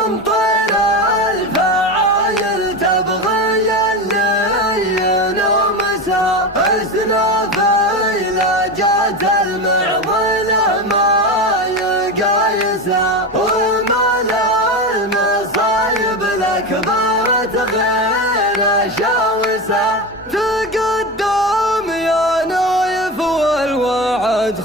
بهم طير الفعايل تبغي اللين ومساء اسنافي لا جات المعضلة ما يقايسها ومال المصايب الأكبر غير شاوسة تقدم يا نايف والوعد 5/12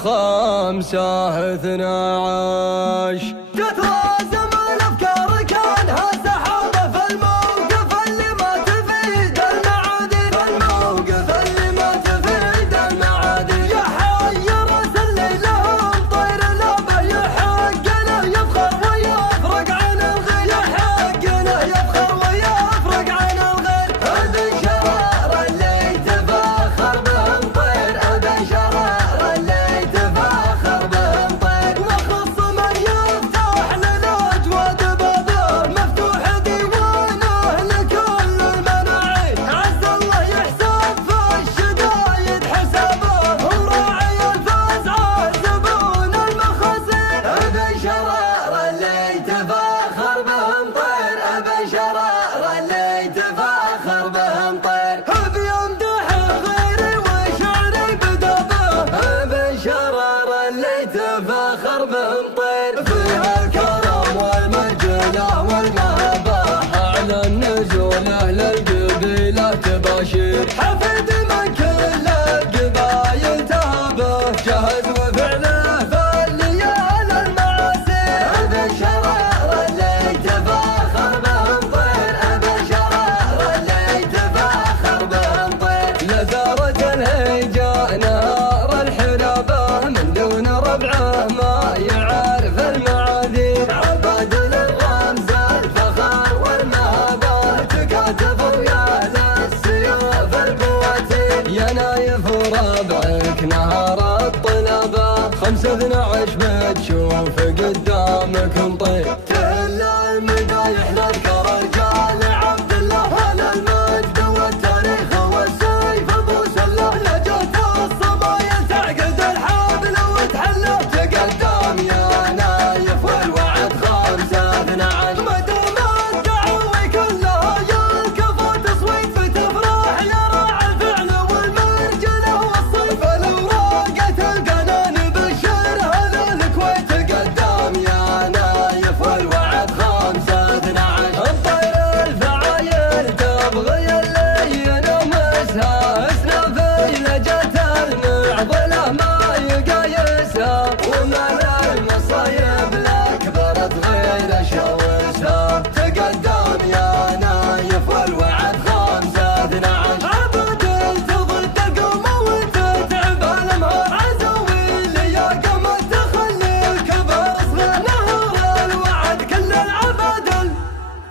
تترازم الأفكار كانها سحابة في الموقف اللي ما تفيد المعادي في الموقف اللي ما تفيد المعادي يحير اللي لهم طير لابه يحق له يفخر ويفرق عن الغير يحق له يفخر ويفرق عن الغير هذا شرار اللي تفاخر بهم طير هذا شرار اللي تفاخر بهم طير وخص من يفتح للأجواد بابه مفتوح ديوانه لكل المناعي عز الله يحسب في الشدايد حسابه وراعي الفاز عالزبون المخاسر هذا شرار اللي تفاخر بهم طير هذا شرار اللي تفاخر بهم طير بيمدح غيري وشعري بدابه هذا شرار اللي تفاخر بهم طير فيها الكرم والمرجله والمهبه على النزول اهل القبيله تباشير حفد من كل القبايل تهبه جهد وفعله في الليال المعاسير هذا شرار اللي تفاخر بهم طير هذا شرار اللي تفاخر بهم طير لثارة الهيجاء نهار الحلبة من دون ربعه ما يعرف المعاذير عباد الرمز الفخر والمهبة تكاتف ويا للسيوف البواتير يا نايف وربعك نهار الطلبة 5/12 بتشوف قدامك مطير تهل المدايح نذكر رجال عبد الله على المجد والتاريخ والسيف ابو سله لجت الصبايا تعقد الحبل وتحله تقدم يا نايف والوعد 5/12 مدام الدعوي كلها يلقف تصويت فتفرح يا راعي الفعل والمرجله والصيف الاوراق تلقانان بالشر هذا الكويت تقدم يا نايف والوعد 5/12 الطير الفعايل تبغي اللين ومسها اسنافي لجت المعضله ما يقايسها ومال المصايب الاكبر غير شوسها تقدم يا نايف والوعد 5/12 عبد تظل تقوم وتتعب الامهار عزوي اللي يا قمر تخلي الكبر صغير نهر الوعد كل العبادل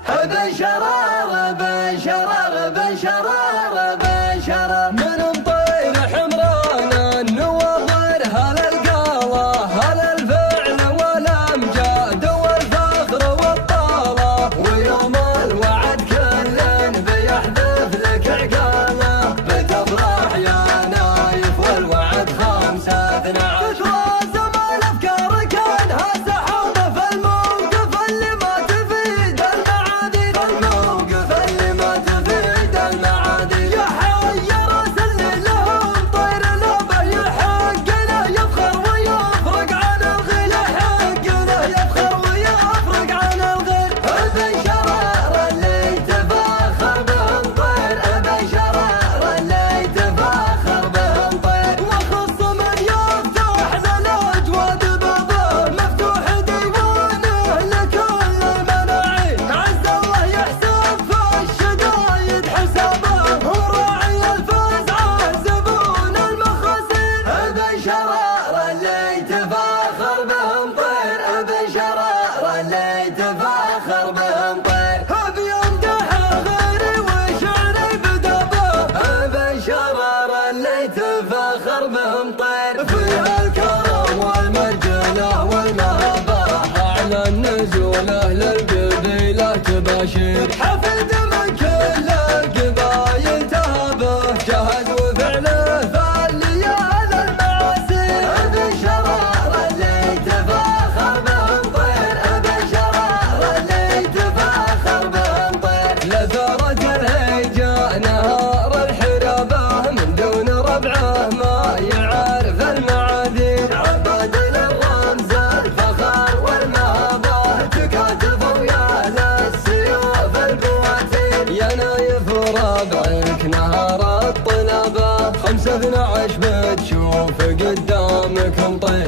هذا شرار بشرار بشرار بشرار من مطير حمران النواظر هل القاله هل الفعل والامجاد والفخر والطاله ويوم الوعد كل بيحذف لك عقاله بتفرح يا نايف والوعد 5/12 تترازم الافكار كانها سحابه في الموقف اللي ما تفيد المعادي في الموقف اللي ما تفيد المعادي يحير اللي لهم طير لابه يحق له يفخر ويفرق عن الغير يحق له يفخر ويفرق عن الغير هذا شرار اللي تفاخر بهم طير هذا شرار اللي تفاخر بهم طير وخص من يفتح للأجواد بابه مفتوح ديوانه لكل المناعي عز الله يحسب في الشدايد حسابه وراعي الفاز عالزبون المخاسر هذا شرار اللي تفاخر بهم طير هذا شرار اللي تفاخر بهم طير بيمدح غيري وشعري بدابه هذا شرار اللي تفاخر بهم طير فيها الكرم والمرجله والمهبه على النزول اهل القبيله تباشير حفد من كل القبايل تهبه جهد وفعله في الليال المعاسير هذا شرار اللي تفاخر بهم طير هذا شرار كن طير